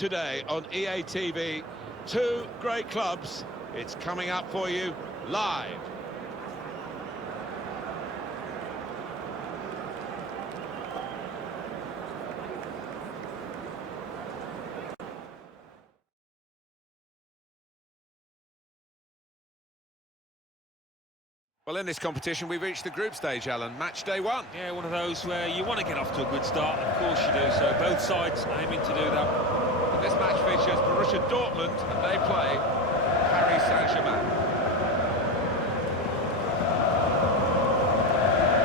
today on EA TV. Two great clubs. It's coming up for you live. Well, in this competition, we've reached the group stage, Alan. Match day one. Yeah, one of those where you want to get off to a good start. Of course you do. So both sides aiming to do that. And this match features Borussia Dortmund, and they play Paris Saint-Germain.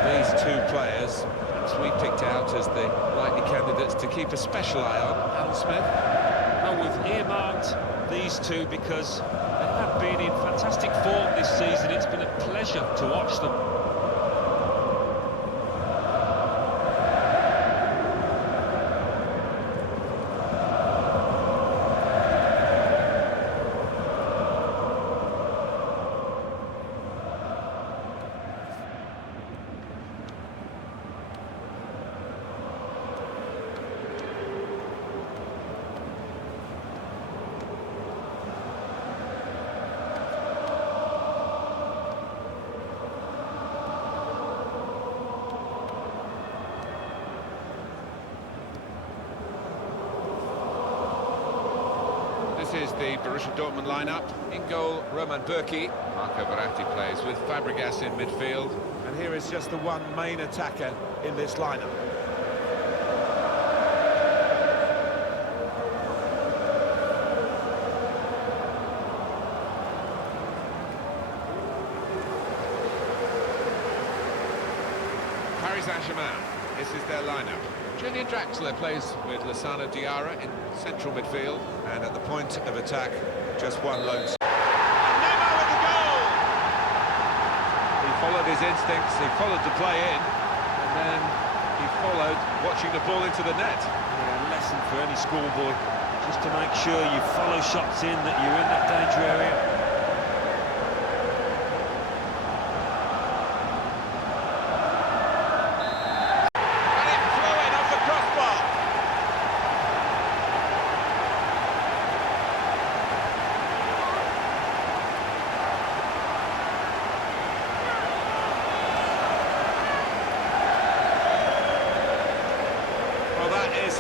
These two players, as we picked out as the likely candidates to keep a special eye on, Alan Smith. Well, we've earmarked these two because they have been in fantastic form this season. It's been a pleasure to watch them. This is the Borussia Dortmund lineup. In goal, Roman Bürki. Marco Verratti plays with Fabregas in midfield. And here is just the one main attacker in this lineup. Paris Saint-Germain, this is their lineup. Julian Draxler plays with Lassana Diarra in central midfield, and at the point of attack, just one lone. And Neymar with the goal! He followed his instincts, he followed the play in, and then he followed watching the ball into the net. Yeah, a lesson for any schoolboy, just to make sure you follow shots in, that you're in that danger area.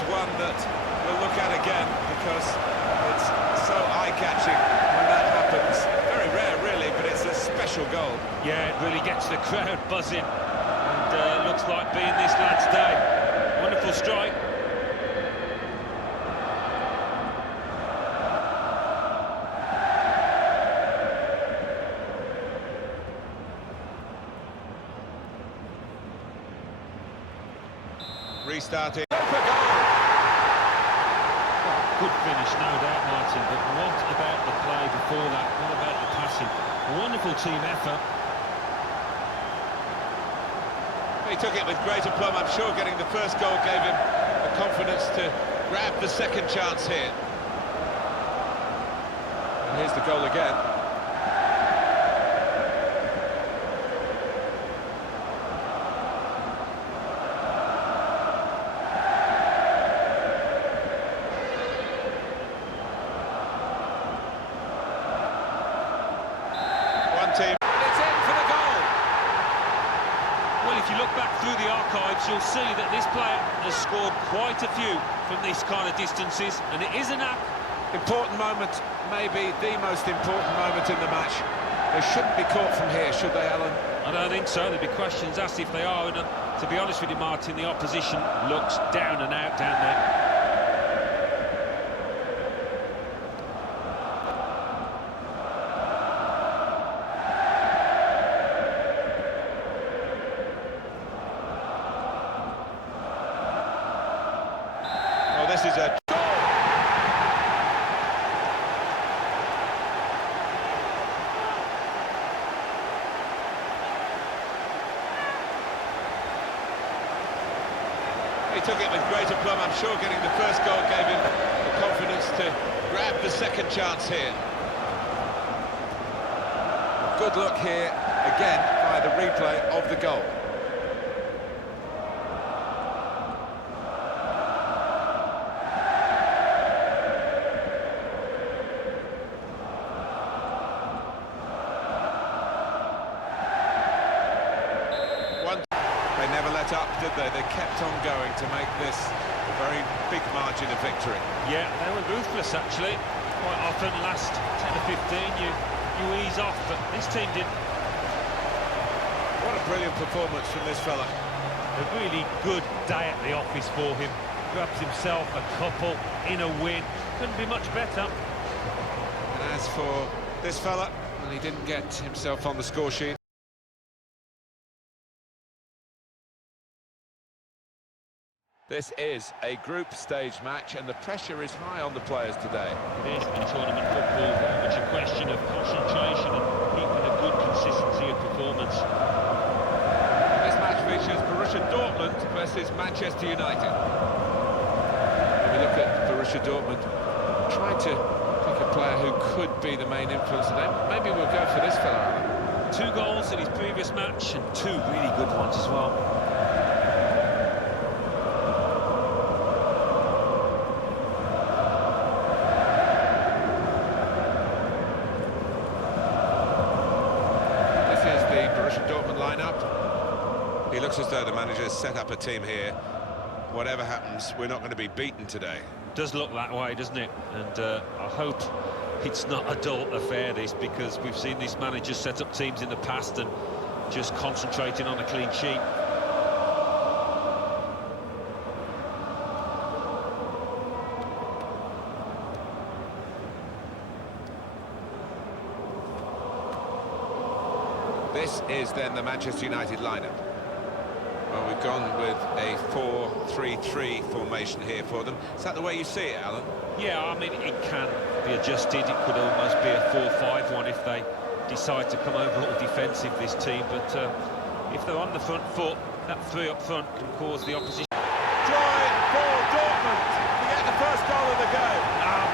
One that we'll look at again because it's so eye-catching when that happens. Very rare, really, but it's a special goal. Yeah, it really gets the crowd buzzing, and looks like being this lad's day. Wonderful strike. Restarting. Good finish, no doubt, Martin, but what about the play before that? What about the passing? Wonderful team effort. He took it with great aplomb. I'm sure getting the first goal gave him the confidence to grab the second chance here. And here's the goal again. Team. And it's in for the goal. Well, if you look back through the archives, you'll see that this player has scored quite a few from these kind of distances, and it is an app. Important moment, maybe the most important moment in the match. They shouldn't be caught from here, should they, Alan? I don't think so. There'll be questions asked if they are, and to be honest with you, Martin, the opposition looks down and out down there. This is a goal! He took it with great aplomb. I'm sure getting the first goal gave him the confidence to grab the second chance here. Good look here, again, by the replay of the goal. let up, did they? They kept on going to make this a very big margin of victory. Yeah, they were ruthless, actually. Quite often, last 10 or 15, you ease off, but this team didn't. What a brilliant performance from this fella. A really good day at the office for him. Grabs himself a couple in a win. Couldn't be much better. And as for this fella, well, he didn't get himself on the score sheet. This is a group stage match, and the pressure is high on the players today. It is in tournament football, very much a question of concentration and keeping a good consistency of performance. This match features Borussia Dortmund versus Manchester United. When we look at Borussia Dortmund, try to pick a player who could be the main influence of them. Maybe we'll go for this fella, Alan. 2 goals in his previous match and 2 really good ones as well. He looks as though the manager's set up a team here. Whatever happens, we're not going to be beaten today. Does look that way, doesn't it? And I hope it's not a dull affair, this, because we've seen these managers set up teams in the past and just concentrating on a clean sheet. This is then the Manchester United lineup. Well, we've gone with a 4-3-3 formation here for them. Is that the way you see it, Alan? Yeah, I mean, it can be adjusted. It could almost be a 4-5-1 if they decide to come over all defensive, this team. But if they're on the front foot, that 3 up front can cause the opposition. Try for Dortmund to get the first goal of the game.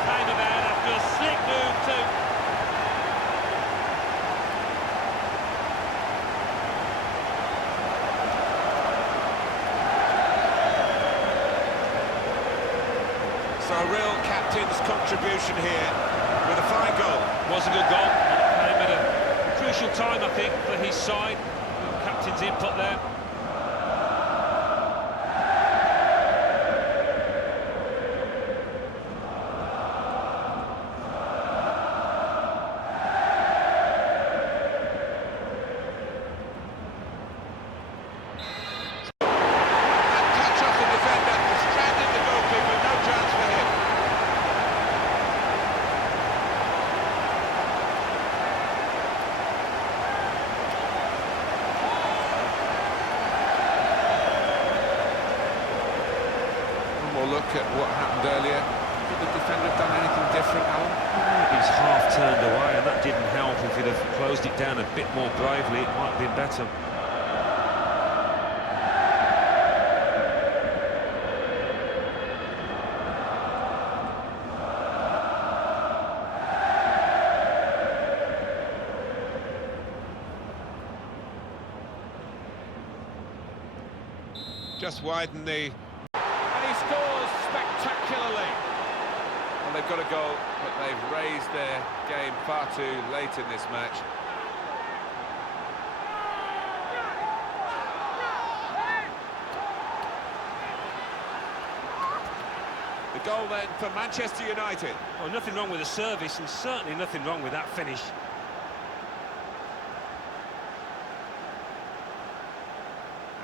Came about after a slick move too. So a real captain's contribution here with a fine goal. Was a good goal. Came at a crucial time, I think, for his side. Captain's input there. Look at what happened earlier. Did the defender have done anything different, Alan? He's half turned away, and that didn't help. If he'd have closed it down a bit more bravely, it might have been better. Just widen the... He scores spectacularly. Well, they've got a goal, but they've raised their game far too late in this match. The goal then for Manchester United. Well, nothing wrong with the service, and certainly nothing wrong with that finish.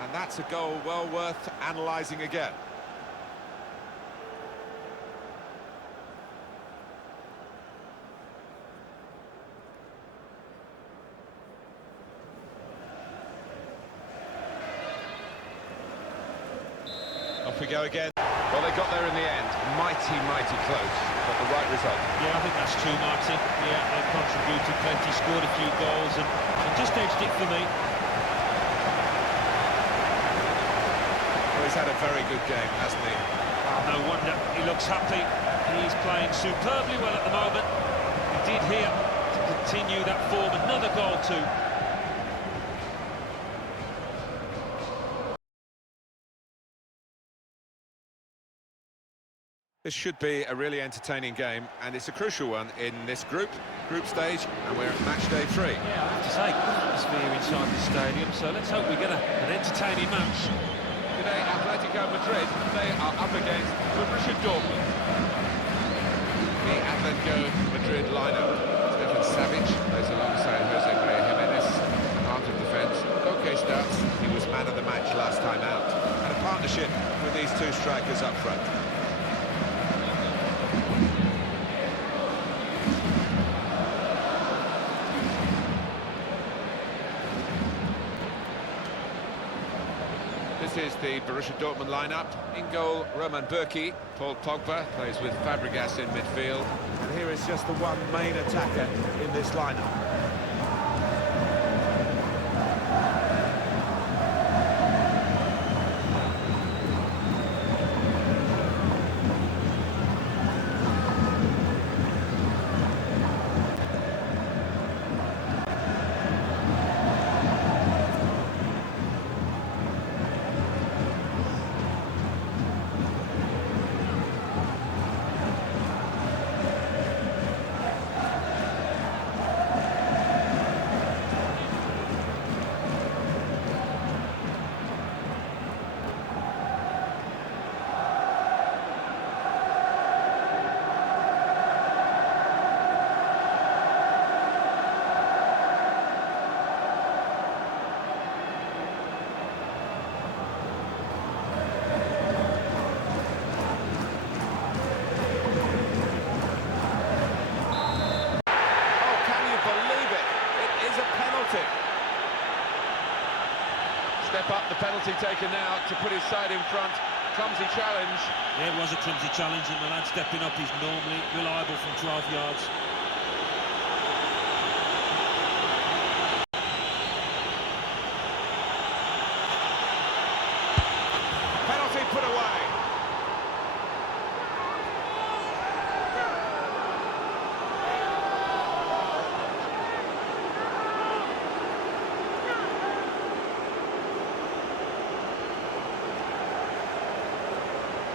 And that's a goal well worth analysing again. Off we go again. Well, they got there in the end. Mighty, mighty close, but the right result. Yeah, I think that's true, Martin. Yeah, they contributed plenty, scored a few goals, and just edged it for me. Well, he's had a very good game, hasn't he? Oh, no wonder. He looks happy. He's playing superbly well at the moment. He did here to continue that form. Another goal too. This should be a really entertaining game, and it's a crucial one in this group stage, and we're at match day 3. Yeah, I have to say, good atmosphere inside the stadium, so let's hope we get an entertaining match. Today, Atletico Madrid, they are up against Borussia Dortmund. The Atletico Madrid lineup. Stefan Savic plays alongside Jose Maria Jimenez, heart of defence. Koke starts, he was man of the match last time out. And a partnership with these two strikers up front. This is the Borussia Dortmund lineup. In goal, Roman Bürki. Paul Pogba plays with Fabregas in midfield. And here is just the one main attacker in this lineup. Step up, the penalty taken now to put his side in front. Clumsy challenge. Yeah, it was a clumsy challenge, and the lad stepping up is normally reliable from 12 yards. Penalty put away.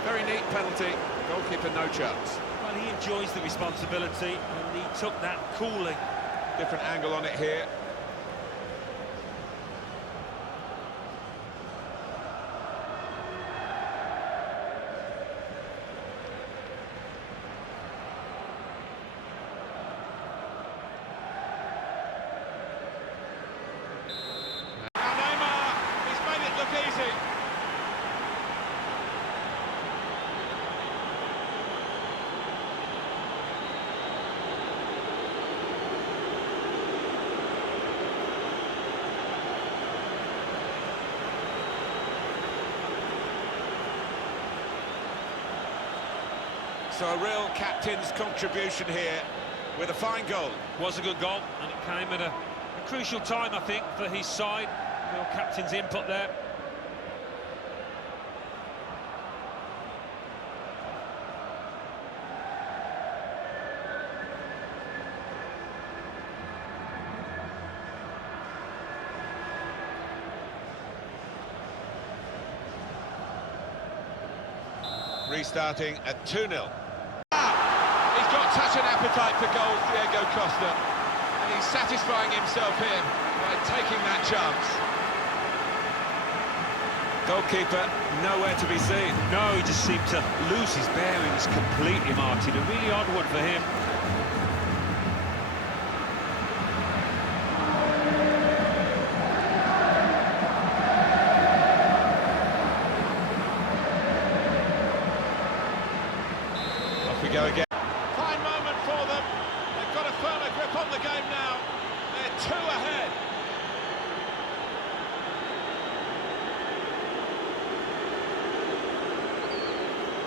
Very neat penalty. Goalkeeper no chance. Well, he enjoys the responsibility, and he took that coolly. Different angle on it here. Now Neymar, he's made it look easy. So a real captain's contribution here with a fine goal. Was a good goal, and it came at a crucial time, I think, for his side. Real captain's input there. Restarting at 2-0. He's got such an appetite for goals, Diego Costa, and he's satisfying himself here by taking that chance. Goalkeeper nowhere to be seen. No, he just seemed to lose his bearings completely, Martin. A really odd one for him. Off we go again. Fine moment for them. They've got a firmer grip on the game now. They're 2 ahead.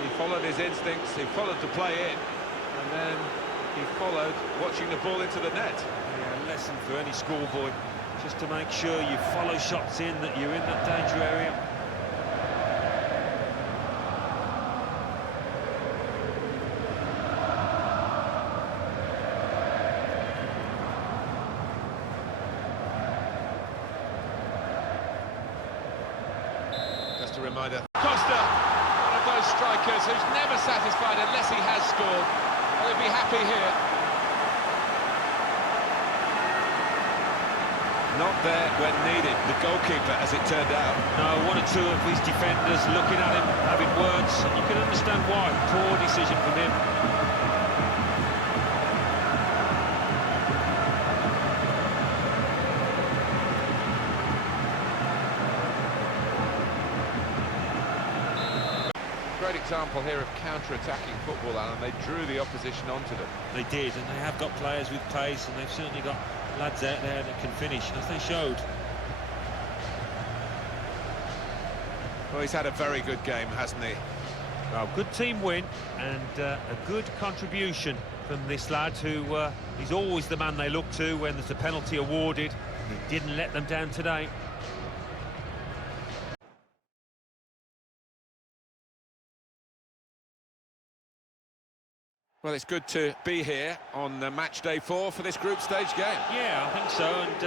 He followed his instincts, he followed the play in, and then he followed watching the ball into the net. Yeah, a lesson for any schoolboy, just to make sure you follow shots in, that you're in that danger area. Just a reminder, Costa, one of those strikers who's never satisfied unless he has scored. Well, he'll be happy here. Not there when needed, the goalkeeper, as it turned out. No, one or two of his defenders looking at him, having words, and you can understand why. Poor decision from him. Great example here of counter-attacking football, Alan. They drew the opposition onto them. They did, and they have got players with pace, and they've certainly got lads out there that can finish, as they showed. Well, he's had a very good game, hasn't he? Well, good team win, and a good contribution from this lad who is always the man they look to when there's a penalty awarded. He didn't let them down today. Well, it's good to be here on match day 4 for this group stage game. Yeah, I think so, and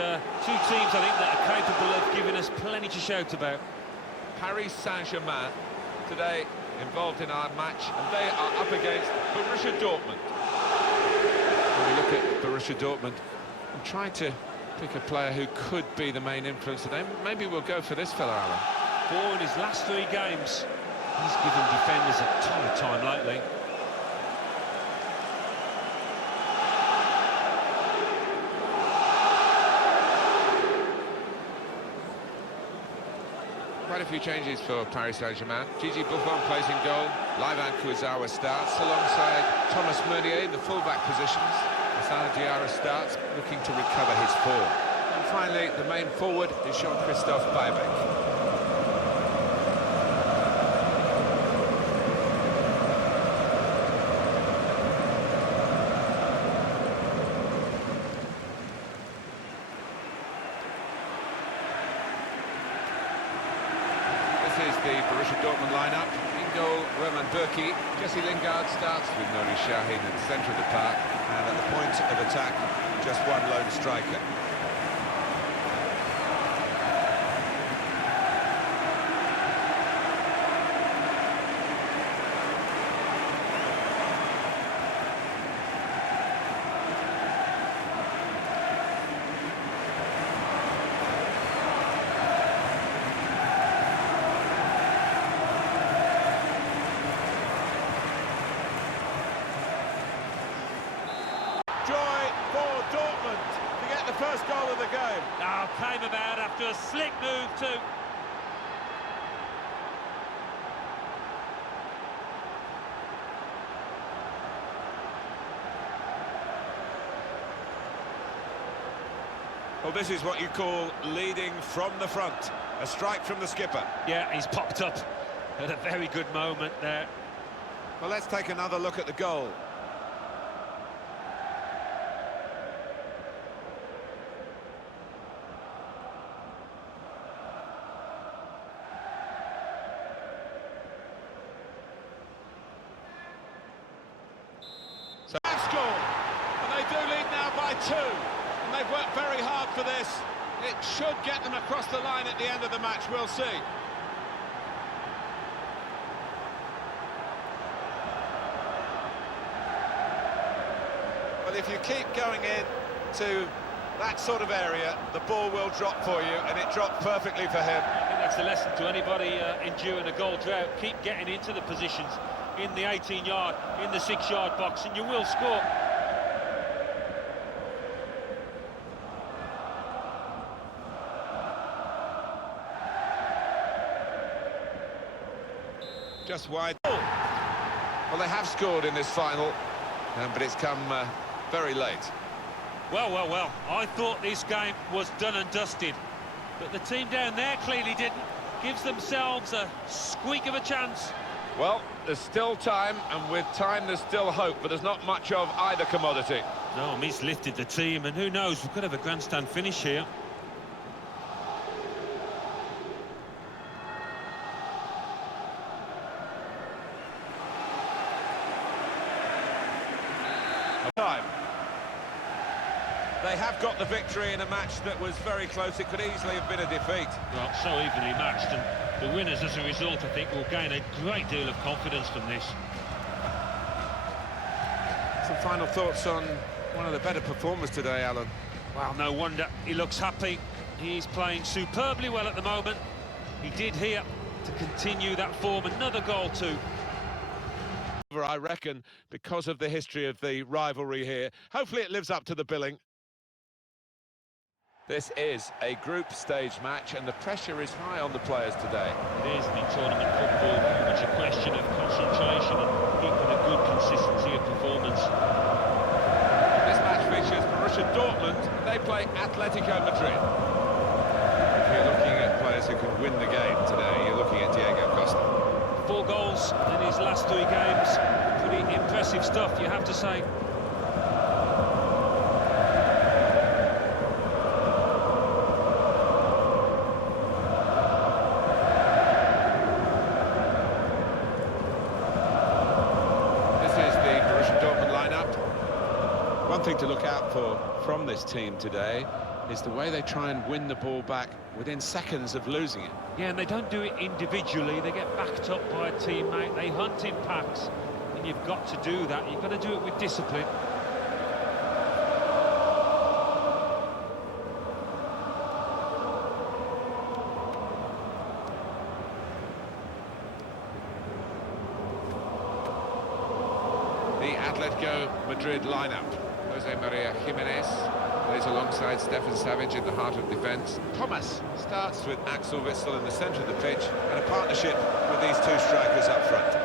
two teams I think that are capable of giving us plenty to shout about. Paris Saint-Germain today involved in our match, and they are up against Borussia Dortmund. When we look at Borussia Dortmund, I'm trying to pick a player who could be the main influence today. Maybe we'll go for this fella, Alan. Ball in his last 3 games, he's given defenders a ton of time lately. Quite a few changes for Paris Saint-Germain. Gigi Buffon plays in goal. Livan Kurzawa starts alongside Thomas Meunier in the full-back positions. Lassana Diarra starts, looking to recover his form. And finally, the main forward is Jean-Christophe Baebek. This is the Borussia Dortmund lineup. In goal, Roman Bürki. Jesse Lingard starts with Nuri Sahin at the centre of the park. And at the point of attack, just one lone striker. Joy for Dortmund to get the first goal of the game. Now came about after a slick move too. Well, this is what you call leading from the front. A strike from the skipper. Yeah, he's popped up at a very good moment there. Well, let's take another look at the goal. So they've scored, and they do lead now by 2, and they've worked very hard for this. It should get them across the line at the end of the match, we'll see. Well, if you keep going in to that sort of area, the ball will drop for you, and it dropped perfectly for him. I think that's a lesson to anybody enduring a goal drought. Keep getting into the positions in the 18-yard, in the 6-yard box, and you will score. Just wide. Well, they have scored in this final, but it's come very late. Well, I thought this game was done and dusted, but the team down there clearly didn't. Gives themselves a squeak of a chance. Well, there's still time, and with time there's still hope, but there's not much of either commodity. No, he's lifted the team, and who knows, we could have a grandstand finish here. Time. They have got the victory in a match that was very close. It could easily have been a defeat. Well, so evenly matched, and the winners, as a result, I think, will gain a great deal of confidence from this. Some final thoughts on one of the better performers today, Alan. Well, no wonder he looks happy. He's playing superbly well at the moment. He did here to continue that form. Another goal too. I reckon, because of the history of the rivalry here. Hopefully it lives up to the billing. This is a group stage match and the pressure is high on the players today. It is in tournament football, very much a question of concentration and keeping a good consistency of performance. This match features Borussia Dortmund. They play Atletico Madrid. If you're looking at players who can win the game today, you're looking at Diego Costa. 4 goals in his last 3 games. Pretty impressive stuff, you have to say. One thing to look out for from this team today is the way they try and win the ball back within seconds of losing it. Yeah, and they don't do it individually. They get backed up by a teammate. They hunt in packs, and you've got to do that. You've got to do it with discipline. The Atletico Madrid lineup. Jose Maria Jimenez plays alongside Stefan Savic in the heart of defence. Thomas starts with Axel Witsel in the centre of the pitch, and a partnership with these 2 strikers up front.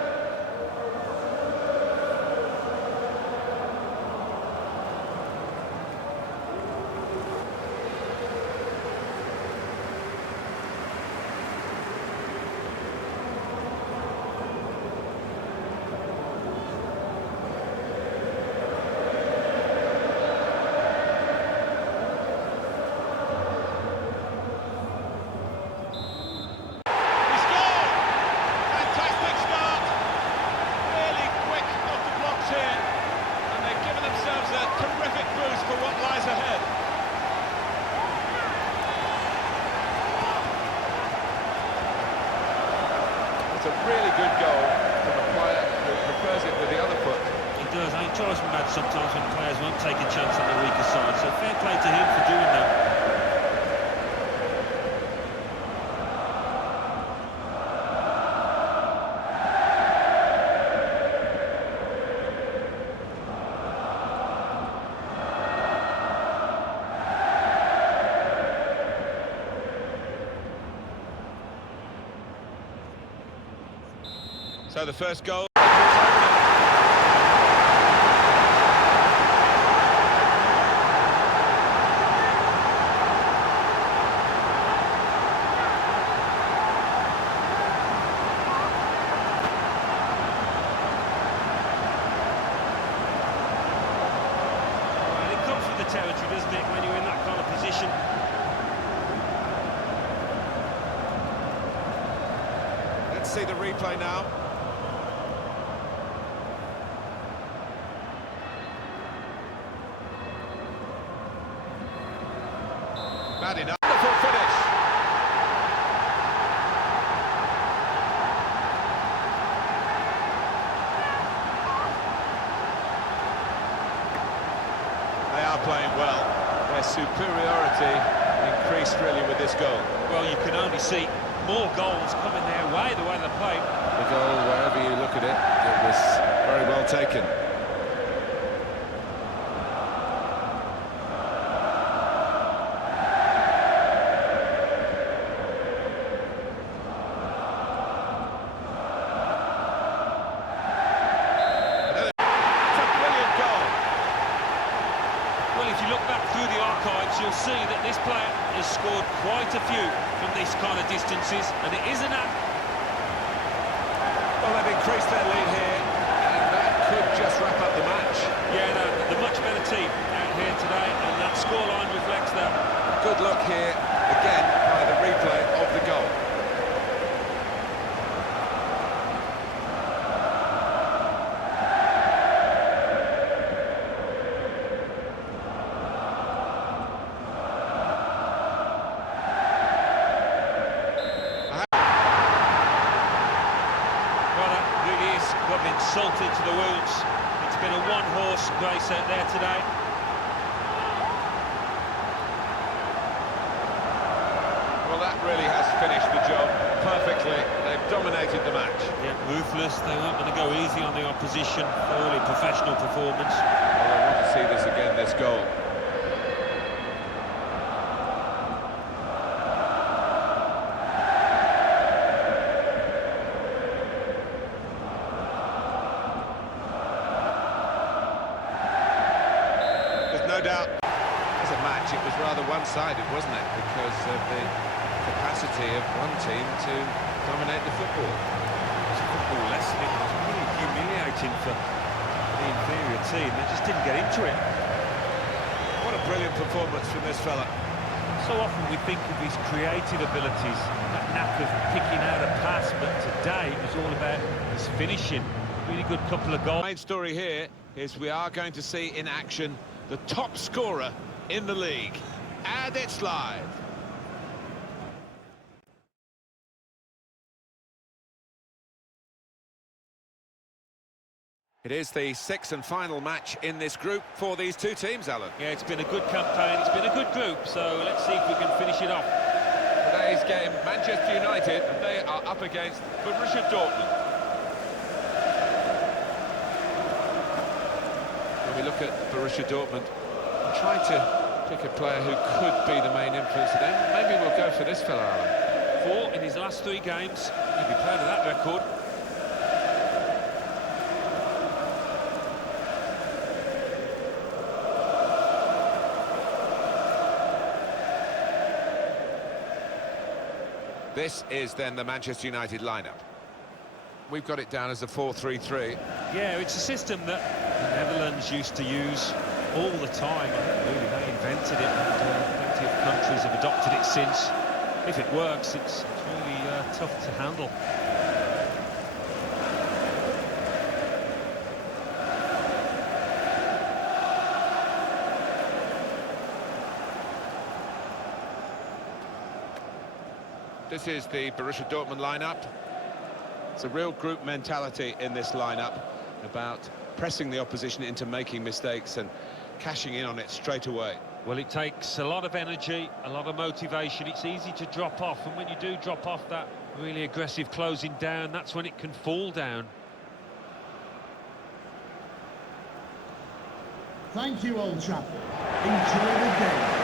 It's a really good goal from a player who prefers it with the other foot. He does. It drives me mad sometimes when players won't take a chance on the weaker side, so fair play to him for doing that. So the first goal. It comes with the territory, doesn't it, when you're in that kind of position? Let's see the replay now. Bad enough. Wonderful finish. They are playing well. Their superiority increased really with this goal. Well, you can only see more goals coming their way, the way they play. The goal, wherever you look at it, it was very well taken. You'll see that this player has scored quite a few from this kind of distances, and it isn't that. Well, they've increased their lead here, and that could just wrap up the match. Yeah, no, the much better team out here today, and that scoreline reflects that. Good luck here, again, by the replay of the goal. salt into the wounds. It's been a one-horse race out there today. Well, that really has finished the job perfectly. They've dominated the match. Yeah, ruthless. They weren't going to go easy on the opposition. Thoroughly professional performance. Well, I want to see this again, this goal. There's no doubt, as a match, it was rather one-sided, wasn't it? Because of the capacity of one team to dominate the football. It's a football lesson. It was really humiliating for the inferior team. They just didn't get into it. What a brilliant performance from this fella. So often we think of his creative abilities, that knack of picking out a pass, but today it was all about his finishing. Really good couple of goals. The main story here is we are going to see in action the top scorer in the league. And it's live. It is the sixth and final match in this group for these two teams, Alan. Yeah, it's been a good campaign, it's been a good group, so let's see if we can finish it off. Today's game, Manchester United, and they are up against Borussia Dortmund. When we look at Borussia Dortmund, I'm trying to pick a player who could be the main influence of them. Maybe we'll go for this fella, Alan. 4 in his last 3 games. He'd be proud of that record. This is then the Manchester United lineup. We've got it down as a 4-3-3. Yeah, it's a system that the Netherlands used to use all the time. Really, they invented it, and plenty of countries have adopted it since. If it works, it's really tough to handle. This is the Borussia Dortmund lineup. It's a real group mentality in this lineup about pressing the opposition into making mistakes and cashing in on it straight away. Well, it takes a lot of energy, a lot of motivation. It's easy to drop off, and when you do drop off that really aggressive closing down, that's when it can fall down. Thank you, Old Trafford. Enjoy the game.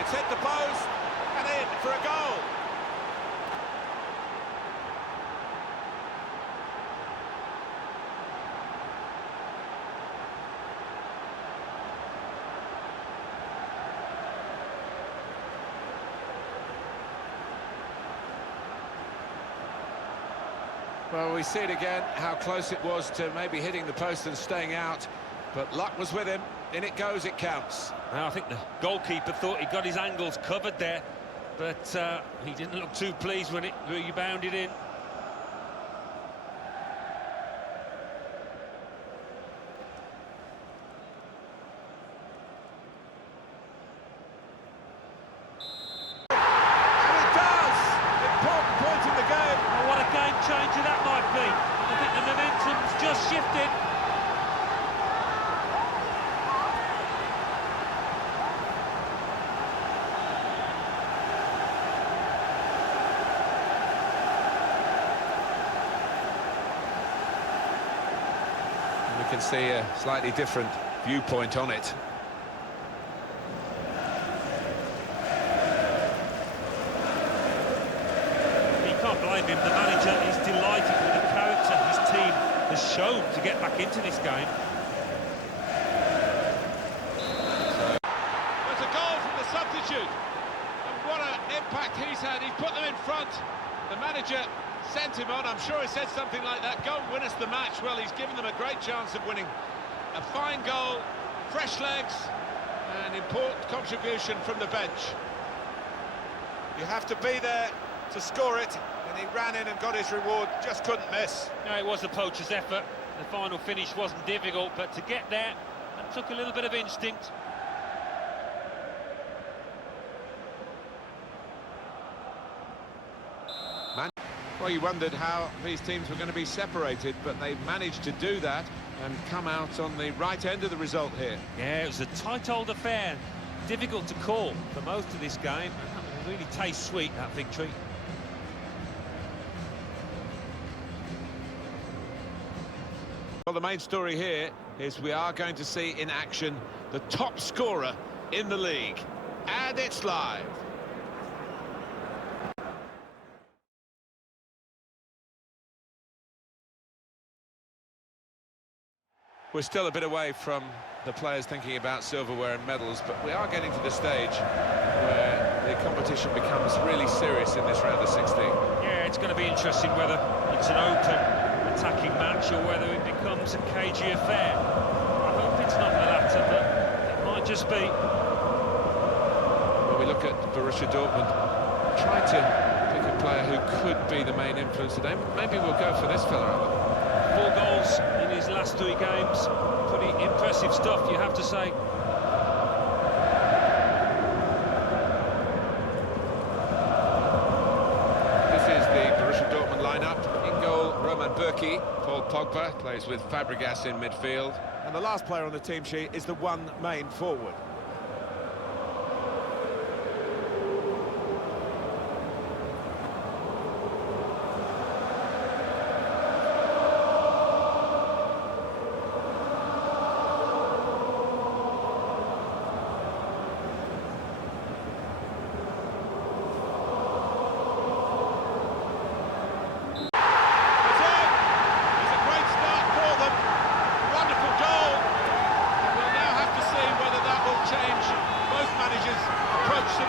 It's hit the post and in for a goal. Well, we see it again, how close it was to maybe hitting the post and staying out, but luck was with him. In it goes, it counts. Now, I think the goalkeeper thought he got his angles covered there, but he didn't look too pleased when it rebounded in. And it does! Important point in the game. Oh, what a game changer that might be. I think the momentum's just shifted. We can see a slightly different viewpoint on it. You can't blame him. The manager is delighted with the character his team has shown to get back into this game. There's a goal from the substitute. And what an impact he's had. He's put them in front. The manager sent him on. I'm sure he said something like that. Go and win us the match. Well, he's given them a great chance of winning. A fine goal, fresh legs, and important contribution from the bench. You have to be there to score it, and he ran in and got his reward, just couldn't miss. No, it was a poacher's effort. The final finish wasn't difficult, but to get there, it took a little bit of instinct. Well, you wondered how these teams were going to be separated, but they managed to do that and come out on the right end of the result here. Yeah, it was a tight old affair. Difficult to call for most of this game. It really tastes sweet, that victory. Well, the main story here is we are going to see in action the top scorer in the league. And it's live. We're still a bit away from the players thinking about silverware and medals, but we are getting to the stage where the competition becomes really serious in this round of 16. Yeah, it's going to be interesting whether it's an open, attacking match or whether it becomes a cagey affair. I hope it's not the latter, but it might just be. When we look at Borussia Dortmund, try to pick a player who could be the main influence today. Maybe we'll go for this fella, Alan. 4 goals in his last 3 games. Pretty impressive stuff, you have to say. This is the Borussia Dortmund lineup. In goal, Roman Bürki. Paul Pogba plays with Fabregas in midfield. And the last player on the team sheet is the one main forward.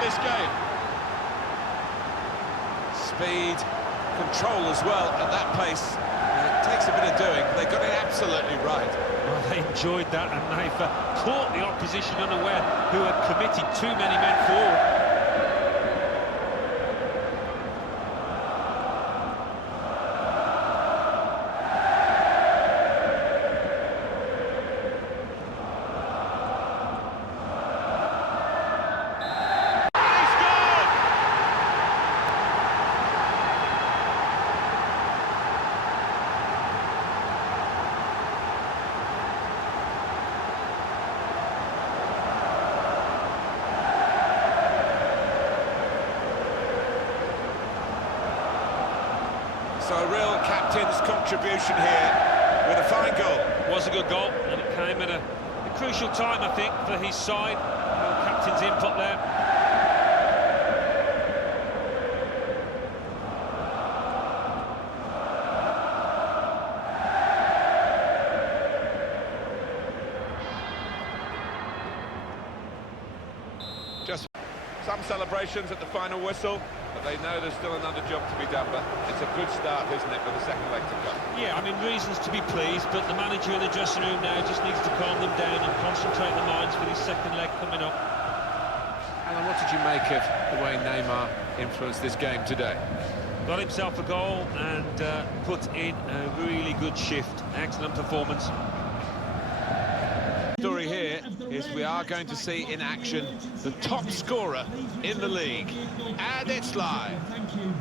This game. Speed, control as well at that pace. It takes a bit of doing. They got it absolutely right. Well, they enjoyed that, and they've caught the opposition unaware, who had committed too many men forward. So a real captain's contribution here with a fine goal. Was a good goal, and it came at a crucial time, I think, for his side. Real captain's input there. Just some celebrations at the final whistle, but they know there's still another job to be done. But it's a good start, isn't it, for the second leg to come? Yeah, I mean, reasons to be pleased, but the manager in the dressing room now just needs to calm them down and concentrate their minds for this second leg coming up. Alan, what did you make of the way Neymar influenced this game today? Got himself a goal and put in a really good shift. Excellent performance. Story here is we are going to see in action the top scorer in the league, and it's live. Thank you.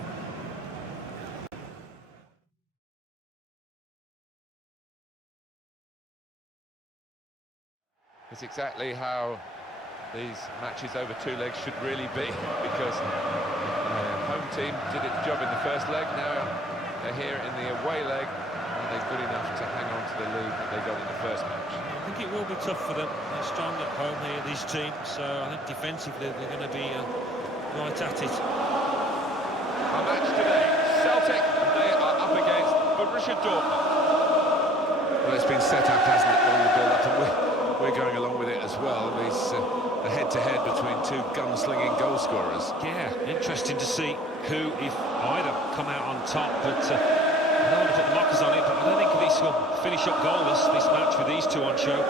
It's exactly how these matches over 2 legs should really be, because the home team did its job in the first leg. Now they're here in the away leg, and they're good enough to hang on to the lead that they got in the first match. I think it will be tough for them. They're strong at home here, these teams, so I think defensively they're going to be right at it. Our match today, Celtic, they are up against Borussia Dortmund. Well, it's been set up, hasn't it, all the build-up, and we're going along with it as well. The head-to-head between 2 gunslinging goal scorers. Yeah, interesting to see who, if either, come out on top, but I don't want to put the markers on it, but I don't think this will finish up goalless, this match, with these 2 on show.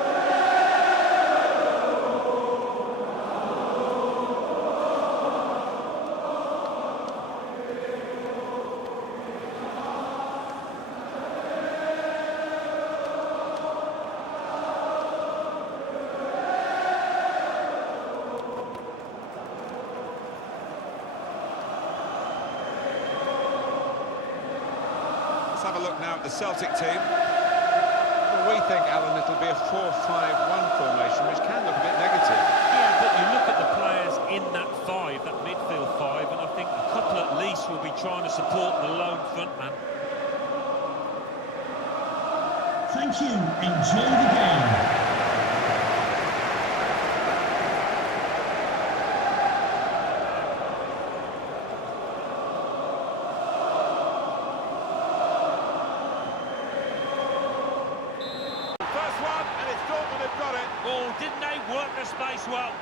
have a look now at the Celtic team. Well, we think, Alan, it'll be a 4-5-1 formation, which can look a bit negative. Yeah, but you look at the players in that five, that midfield five, and I think a couple at least will be trying to support the lone frontman. Thank you. Enjoy the game. First one, and it's Dortmund have got it. Oh, didn't they work the space well?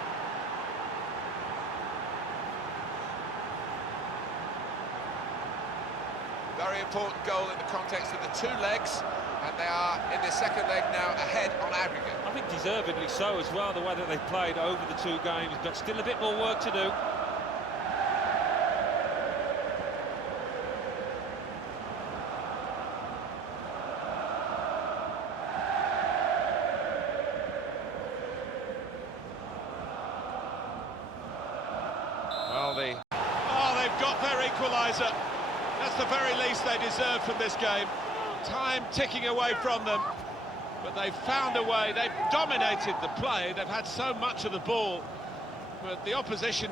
Very important goal in the context of the two legs, and they are in the second leg now ahead on aggregate. I think deservedly so as well, the way that they've played over the two games, but still a bit more work to do. Well, They've got their equaliser. That's the very least they deserve from this game. Time ticking away from them, but they've found a way. They've dominated the play. They've had so much of the ball, but the opposition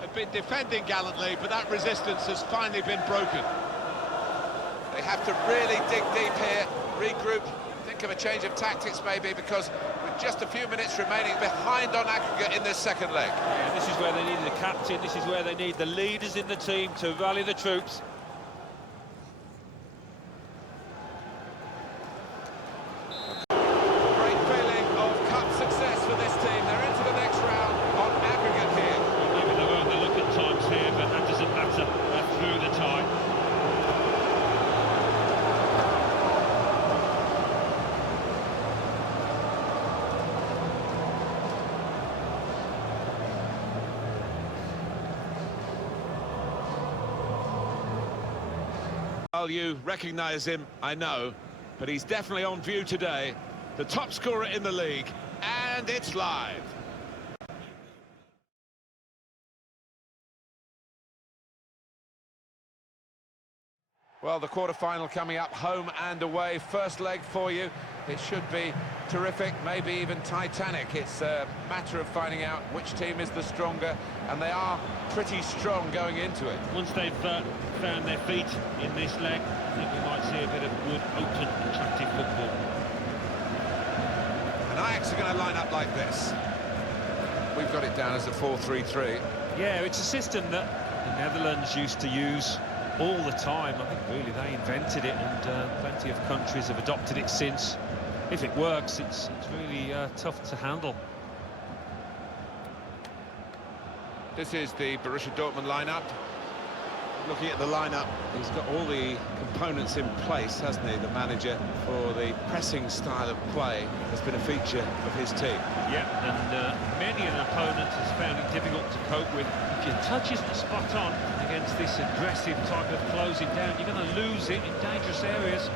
have been defending gallantly, but that resistance has finally been broken. they have to really dig deep here, regroup, think of a change of tactics maybe, because with just a few minutes remaining behind on aggregate in this second leg. Yeah, this is where they need the captain, this is where they need the leaders in the team to rally the troops. Great feeling of cup success for this team. They're into the next round on aggregate here. Well, maybe they've overlooked at times here, but that doesn't matter. They're through the tie. Well, you recognise him, I know, but he's definitely on view today. The top scorer in the league, and it's live. Well, the quarter-final coming up, home and away. First leg for you. It should be terrific, maybe even titanic. It's a matter of finding out which team is the stronger, and they are pretty strong going into it. Once they've found their feet in this leg, I think we might see a bit of good, open, attractive football. And Ajax are going to line up like this. We've got it down as a 4-3-3. Yeah, it's a system that the Netherlands used to use all the time. I think really they invented it, and plenty of countries have adopted it since. If it works, it's really tough to handle. This is the Borussia Dortmund lineup. Looking at the lineup, he's got all the components in place, hasn't he, the manager, for the pressing style of play that's been a feature of his team. Yeah, and many an opponent has found it difficult to cope with. If your touch isn't spot on against this aggressive type of closing down, you're going to lose it in dangerous areas.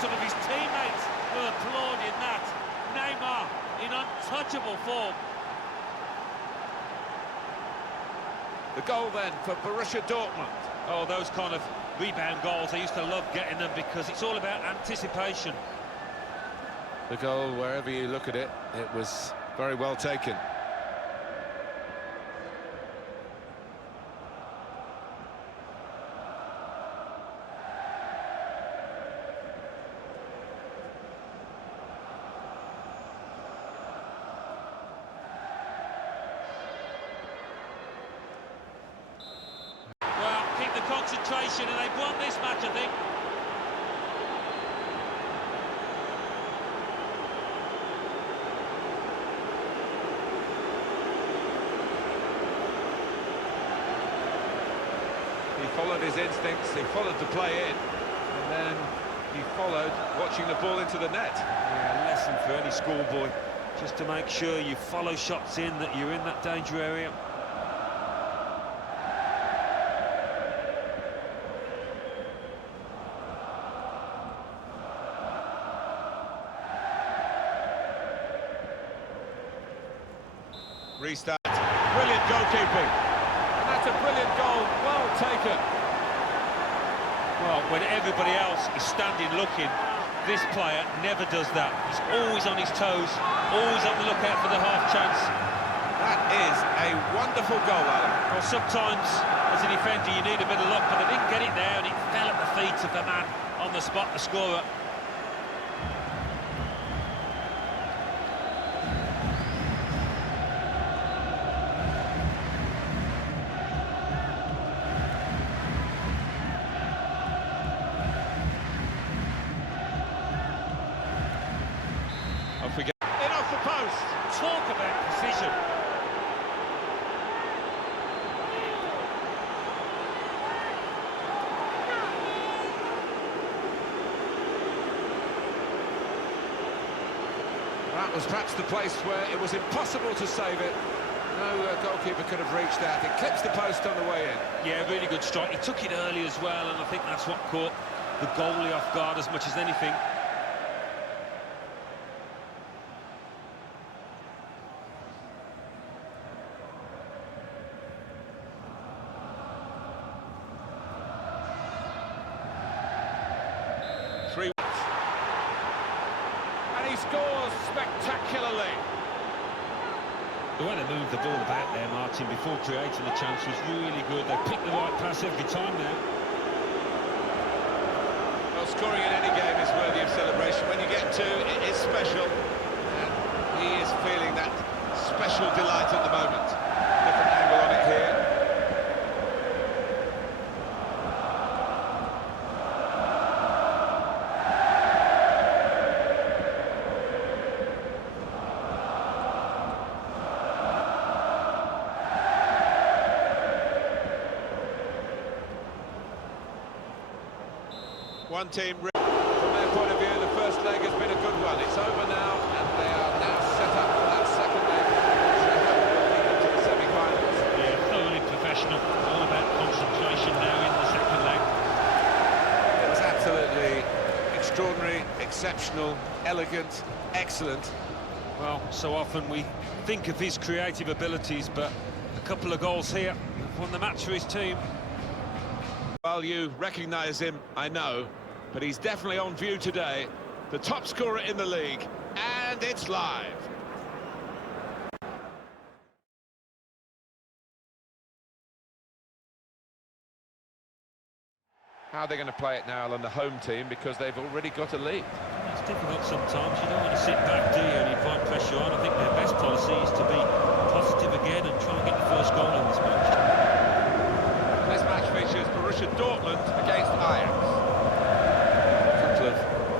Some of his teammates were applauding that. Neymar in untouchable form. The goal then for Borussia Dortmund. Oh, those kind of rebound goals, I used to love getting them because it's all about anticipation. The goal, wherever you look at it, it was very well taken. Well, keep the concentration, and they've won this match, I think. He followed his instincts, he followed the play in, and then he followed watching the ball into the net. Yeah, a lesson for any schoolboy, just to make sure you follow shots in, that you're in that danger area. Restart. Brilliant goalkeeping. And that's a brilliant goal. Well taken. Well, when everybody else is standing looking, this player never does that. He's always on his toes, always on the lookout for the half chance. That is a wonderful goal, Alan. Well, sometimes, as a defender, you need a bit of luck, but they didn't get it there, and it fell at the feet of the man on the spot, the scorer. Off we go. In off the post. Talk about precision. That was perhaps the place where it was impossible to save it. No goalkeeper could have reached that. It clips the post on the way in. Yeah, really good strike. He took it early as well, and I think that's what caught the goalie off guard as much as anything. And he scores spectacularly. The way they moved the ball about there, Martin, before creating the chance was really good. They picked the right pass every time now. Well, scoring in any game is worthy of celebration. When you get to, it is special. And he is feeling that special delight at the moment. Different angle on it here. One team, from their point of view, the first leg has been a good one. It's over now, and they are now set up for that second leg. Into the semi-finals. Yeah, thoroughly professional. All about concentration now in the second leg. It was absolutely extraordinary, exceptional, elegant, excellent. Well, so often we think of his creative abilities, but a couple of goals here won the match for his team. Well, you recognise him, I know, but he's definitely on view today. The top scorer in the league, and it's live. How are they going to play it now on the home team, because they've already got a lead? It's difficult sometimes. You don't want to sit back, do you, and invite pressure on. I think their best policy is to be positive again and try and get the first goal in this match. This match features Borussia Dortmund against Ajax. A couple of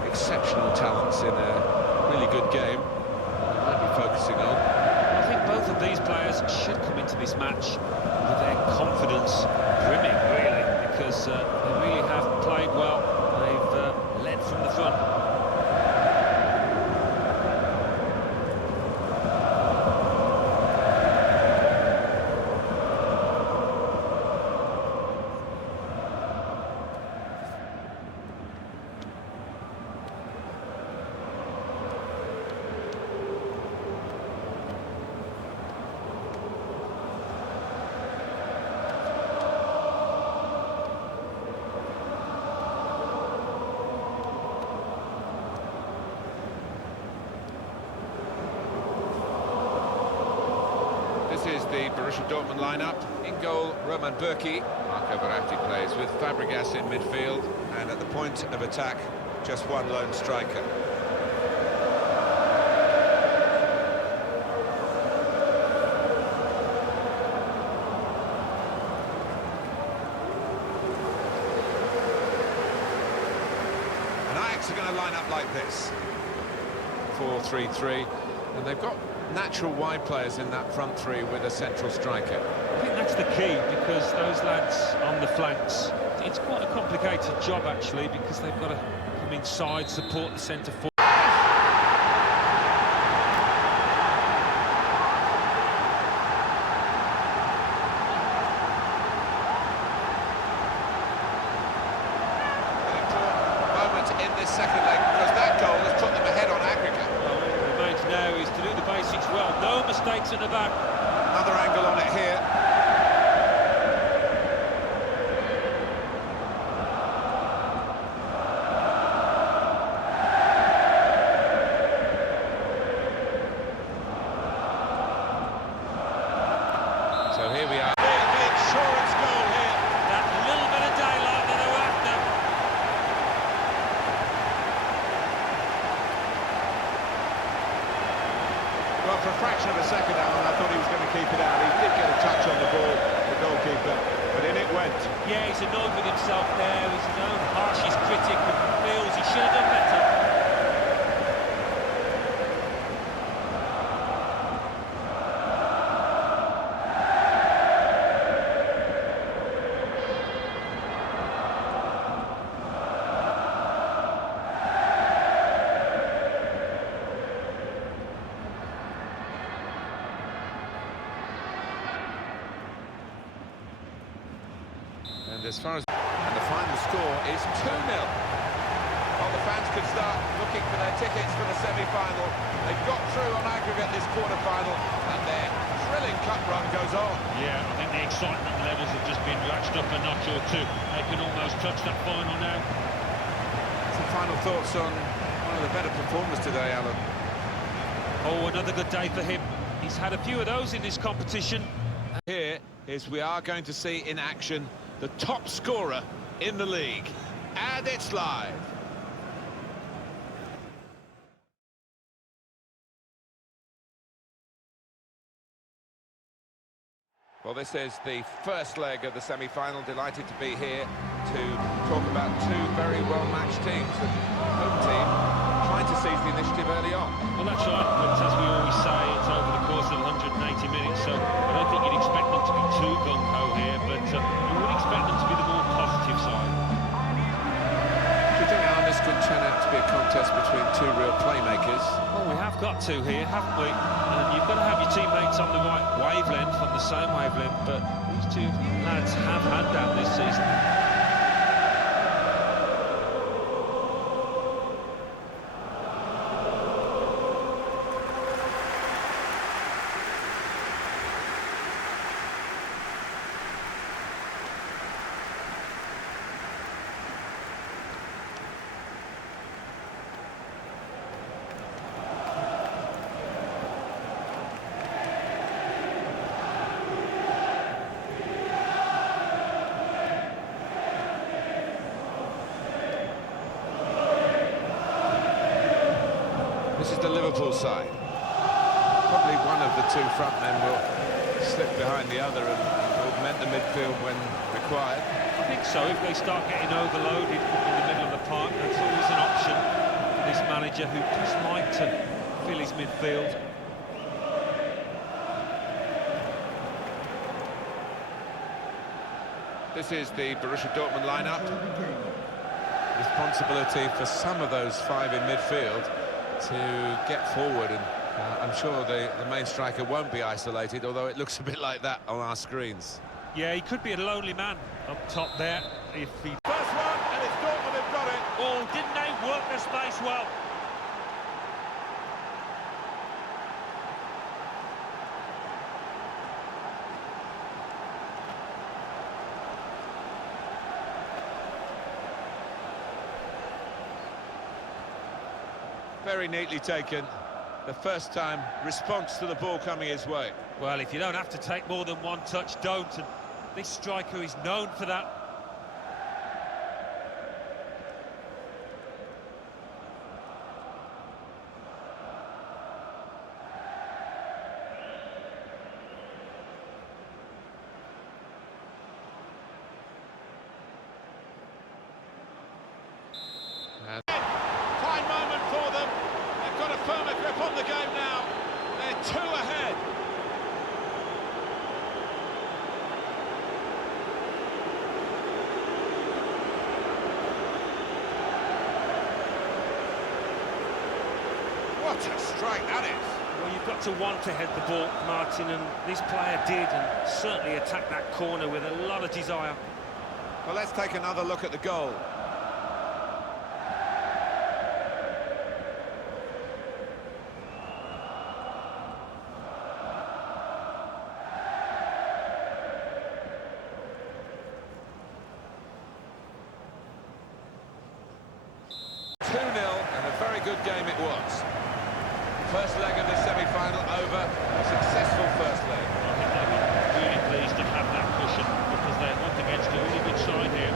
exceptional talents in a really good game we might be focusing on. I think both of these players should come into this match with their confidence brimming, really, because they really have played well. They've led from the front. This is the Borussia Dortmund lineup. In goal, Roman Bürki. Marco Verratti plays with Fabregas in midfield, and at the point of attack, just one lone striker. Ajax are going to line up like this. 4-3-3, and they've got natural wide players in that front three with a central striker. I think that's the key, because those lads on the flanks, it's quite a complicated job actually, because they've got to come inside, support the centre forward. In this second leg, because that goal has put them ahead on aggregate. Well, what remains now is to do the basics well, no mistakes at the back. Another angle on it here. So here we are. The insurance goal here. That little bit of daylight that they were after. Well, for a fraction of a second, Alan, I thought he was going to keep it out. He did get a touch on the ball, the goalkeeper, but in it went. Yeah, he's annoyed with himself there. He's his own harshest critic and feels he should have done better. And as far as... And the final score is 2-0. Well, the fans could start looking for their tickets for the semi-final. They've got through on aggregate this quarter-final, and their thrilling cup run goes on. Yeah, I think the excitement levels have just been ratcheted up a notch or two. They can almost touch that final now. Some final thoughts on one of the better performers today, Alan. Oh, another good day for him. He's had a few of those in this competition. Here is we are going to see in action the top scorer in the league, and it's live. Well, this is the first leg of the semi-final. Delighted to be here to talk about two very well-matched teams. The home team trying to seize the initiative early on. Well, that's right, but as we always say, it's over the course of 180 minutes, so I don't think you'd expect them to be too gung-ho here, but you would expect them to be the more positive side. Do you think, Alan, this could turn out to be a contest between two real playmakers? Well, we have got to here, haven't we? And you've got to have your teammates on the right wavelength, on the same wavelength, but these two lads have had that this season. This is the Liverpool side. Probably one of the two front men will slip behind the other and augment the midfield when required. I think so. If they start getting overloaded in the middle of the park, that's always an option for this manager, who just like to fill his midfield. This is the Borussia Dortmund lineup. Responsibility for some of those five in midfield to get forward, and I'm sure the main striker won't be isolated, although it looks a bit like that on our screens. Yeah, he could be a lonely man up top there if he... First one, and it's Dortmund who've got it. Oh, didn't they work the space well? Very neatly taken. The first time response to the ball coming his way. Well, if you don't have to take more than one touch, don't. And this striker is known for that. And a strike that is. Well, you've got to want to head the ball, Martin, and this player did, and certainly attacked that corner with a lot of desire. Well, let's take another look at the goal. And a very good game it was. First leg of the semi-final over, a successful first leg. I think they'll be really pleased to have that cushion because they're up against a really good side here.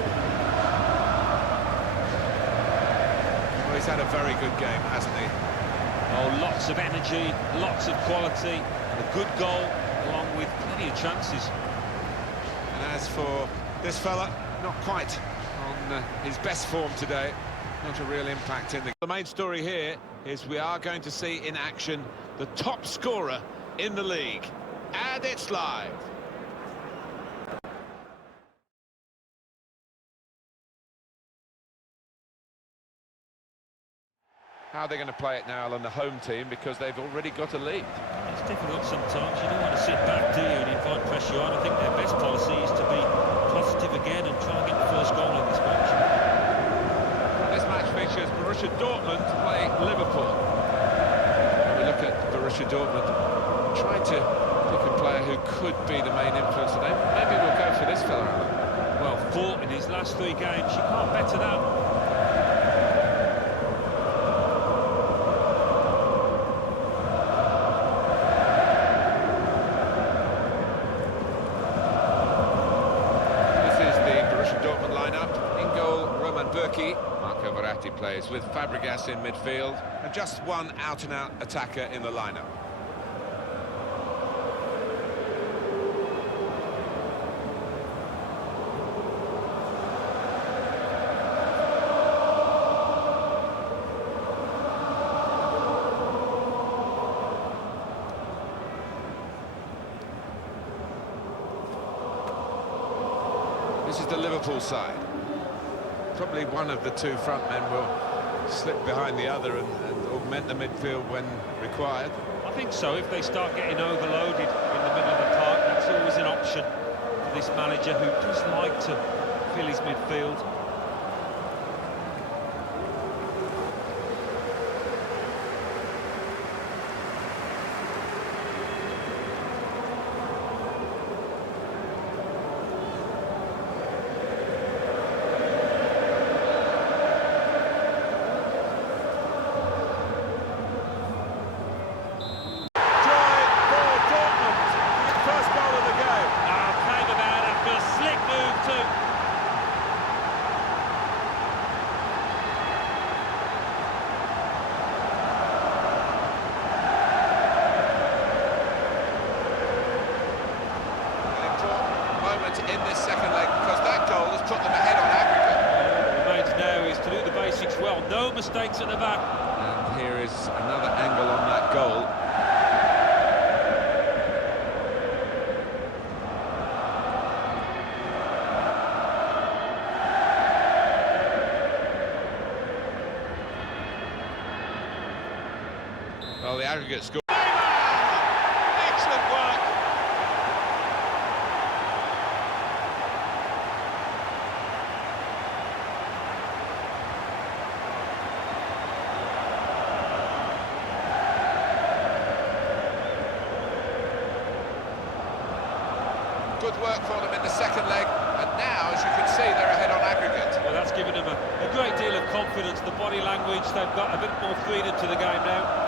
Well, he's had a very good game, hasn't he? Oh, lots of energy, lots of quality, and a good goal, along with plenty of chances. And as for this fella, not quite on his best form today. Not a real impact in the main story here is we are going to see in action the top scorer in the league, and it's live. How are they going to play it now on the home team, because they've already got a lead? It's difficult sometimes. You don't want to sit back, do you, and invite pressure on. I think their best policy is to be positive again and try and get the first goal in this match. This match features Borussia Dortmund playing Liverpool. When we look at Borussia Dortmund, trying to pick a player who could be the main influence today. Maybe we'll go for this fella, Alan. Well, 4 in his last 3 games. You can't better that. Marco Verratti plays with Fabregas in midfield, and just one out-and-out attacker in the lineup. This is the Liverpool side. Probably one of the two front men will slip behind the other and augment the midfield when required. I think so. If they start getting overloaded in the middle of the park, that's always an option for this manager, who does like to fill his midfield. In this second leg, because that goal has put them ahead on aggregate. All that remains now is to do the basics well, no mistakes at the back. And here is another angle on that goal. Well, the aggregate score. Excellent work. Good work for them in the second leg, and now, as you can see, they're ahead on aggregate. Well, that's given them a great deal of confidence, the body language. They've got a bit more freedom to the game now.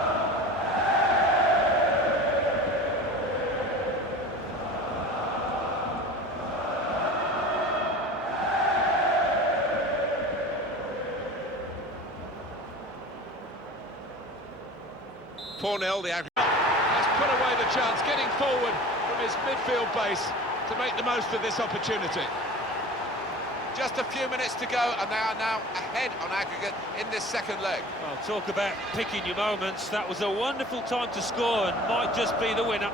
The aggregate. Has put away the chance, getting forward from his midfield base to make the most of this opportunity. Just a few minutes to go, and they are now ahead on aggregate in this second leg. Well, talk about picking your moments. That was a wonderful time to score and might just be the winner.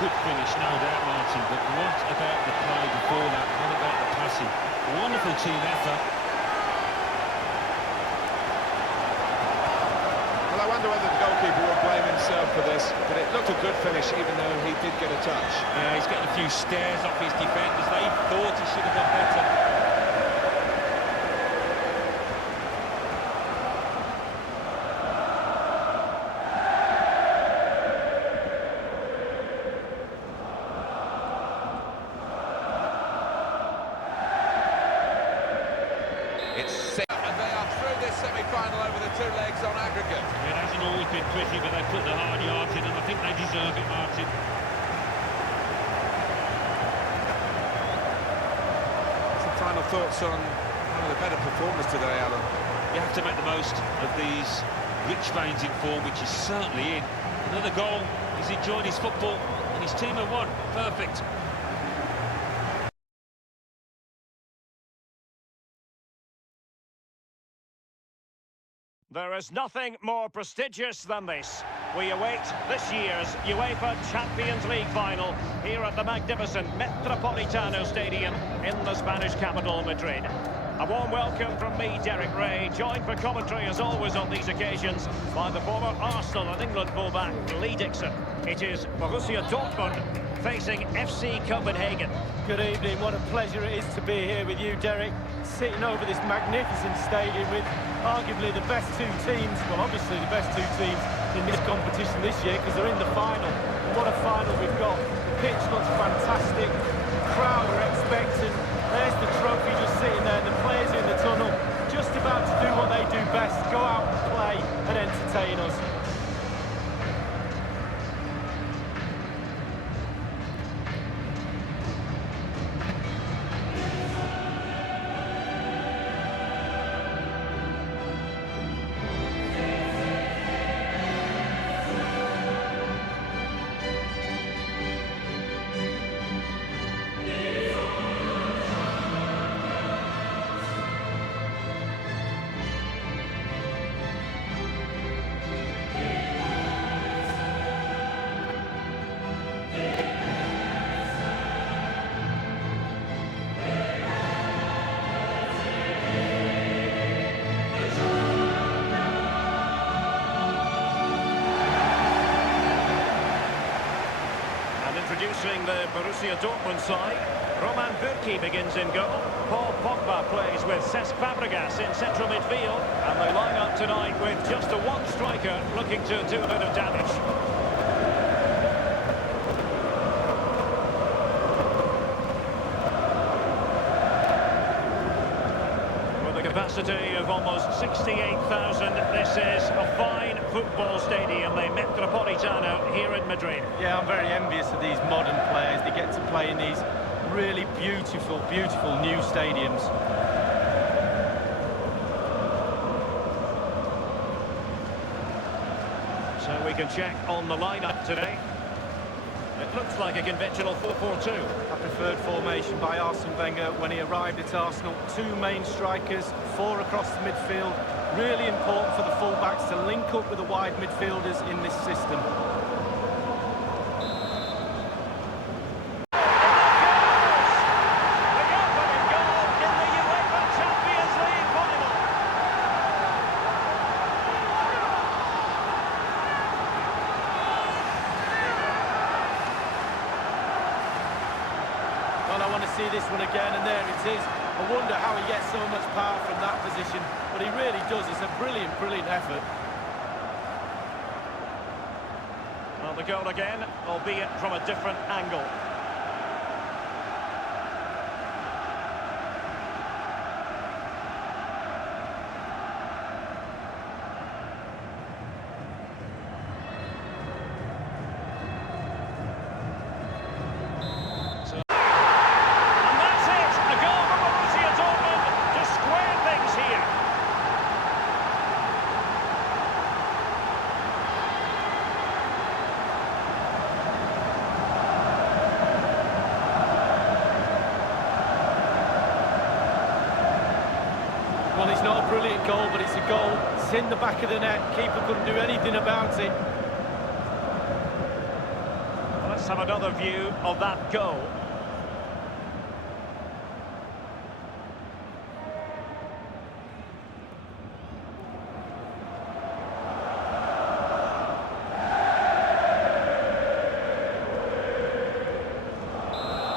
Good finish, no doubt, Martin, but what about the play before that? What about the passing? Wonderful team effort. Well, I wonder whether the goalkeeper will blame himself for this, but it looked a good finish, even though he did get a touch. Yeah, he's getting a few stares off his defenders. They thought he should have done better. It's set, and they are through this semi-final over the two legs on aggregate. It hasn't always been pretty, but they put the hard yards in, and I think they deserve it, Martin. Some final thoughts on one of the better performers today, Alan. You have to make the most of these rich veins in form, which is certainly in. Another goal, he's enjoyed his football, and his team have won. Perfect. There is nothing more prestigious than this. We await this year's UEFA Champions League final here at the magnificent Metropolitano Stadium in the Spanish capital, Madrid. A warm welcome from me, Derek Ray, joined for commentary as always on these occasions by the former Arsenal and England fullback Lee Dixon. It is Borussia Dortmund facing FC Copenhagen. Good evening, what a pleasure it is to be here with you, Derek, sitting over this magnificent stadium with arguably the best two teams, well obviously the best two teams in this competition this year because they're in the final. And what a final we've got. The pitch looks fantastic, the crowd are expectant, there's the trophy just sitting there, the players in the tunnel, just about to do what they do best, go out and play and entertain us. Introducing the Borussia Dortmund side, Roman Bürki begins in goal. Paul Pogba plays with Cesc Fabregas in central midfield, and they line up tonight with just the one striker looking to do a bit of damage. With a capacity of almost 68,000, this is a fine football stadium, the Metropolitano here in Madrid. Yeah, I'm very envious of these modern players. They get to play in these really beautiful, beautiful new stadiums. So we can check on the lineup today. It looks like a conventional 4-4-2. A preferred formation by Arsene Wenger when he arrived at Arsenal. Two main strikers, four across the midfield. Really important for the fullbacks to link up with the wide midfielders in this system. Well, I want to see this one again, and there it is. I wonder how he gets so much power from that position, but he really does. It's a brilliant, brilliant effort. Well, the goal again, albeit from a different angle. Well, it's not a brilliant goal, but it's a goal. It's in the back of the net. Keeper couldn't do anything about it. Well, let's Let's have another view of that goal.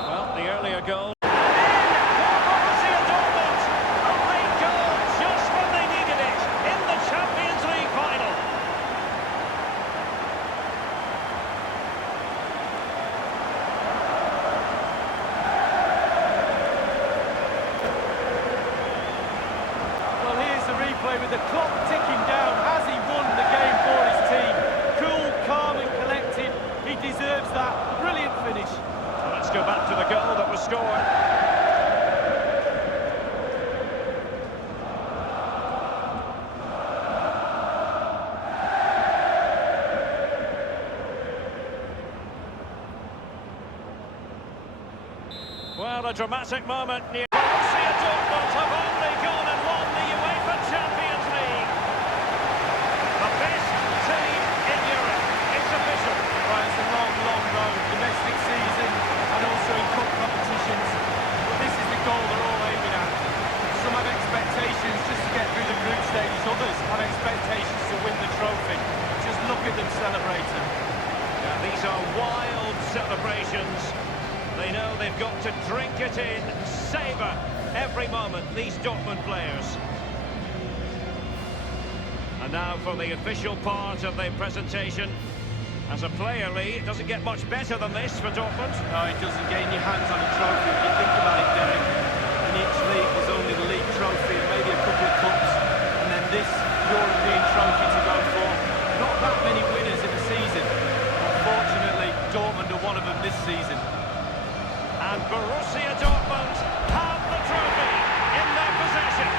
Well, the earlier goal. Borussia Dortmund, a late goal just when they needed it in the Champions League final. Well, here's the replay with the clock ticking down. Has he won the game for his team? Cool, calm and collected. He deserves that. Brilliant finish. So let's go back to the goal that was scored. Well, a dramatic moment near Borussia Dortmund have only gone and won the UEFA Champions League. The best team in Europe. It's official. Right, it's a long, long road. Domestic season and also in cup competitions. But this is the goal they're all aiming at. Some have expectations just to get through the group stages. Others have expectations to win the trophy. Just look at them celebrating. Yeah, these are wild celebrations. They know they've got to drink it in, savour every moment, these Dortmund players. And now for the official part of the presentation. As a player, Lee, it doesn't get much better than this for Dortmund. No, it doesn't. Getting your hands on a trophy. If you think about it, Derek, in each league there's only the league trophy and maybe a couple of cups, and then this European trophy to go for. Not that many winners in the season. Unfortunately, Dortmund are one of them this season. And Borussia Dortmund have the trophy in their possession.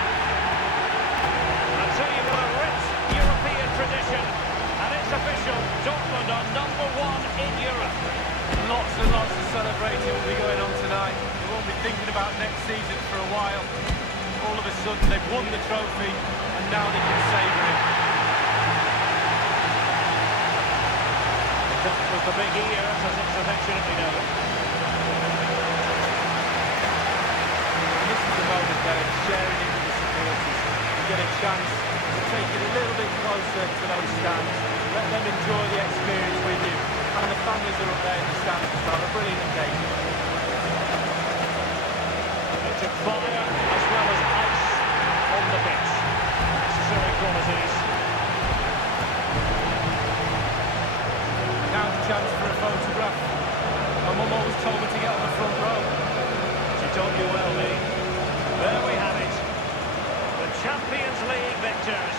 A team with a rich European tradition, and it's official, Dortmund are #1 in Europe. Lots and lots of celebrating will be going on tonight. They won't be thinking about next season for a while. All of a sudden they've won the trophy, and now they can savour it. That was the big years, as it's affectionately known. This is the moment they're sharing it with the supporters. You get a chance to take it a little bit closer to those stands. Let them enjoy the experience with you. And the families are up there in the stands as well. A brilliant occasion. It took fire as well as ice on the pitch. Necessary qualities. Now the chance for a photograph. My mum always told me to get on the front row. She told you well, Lee. There we have it. The Champions League victors.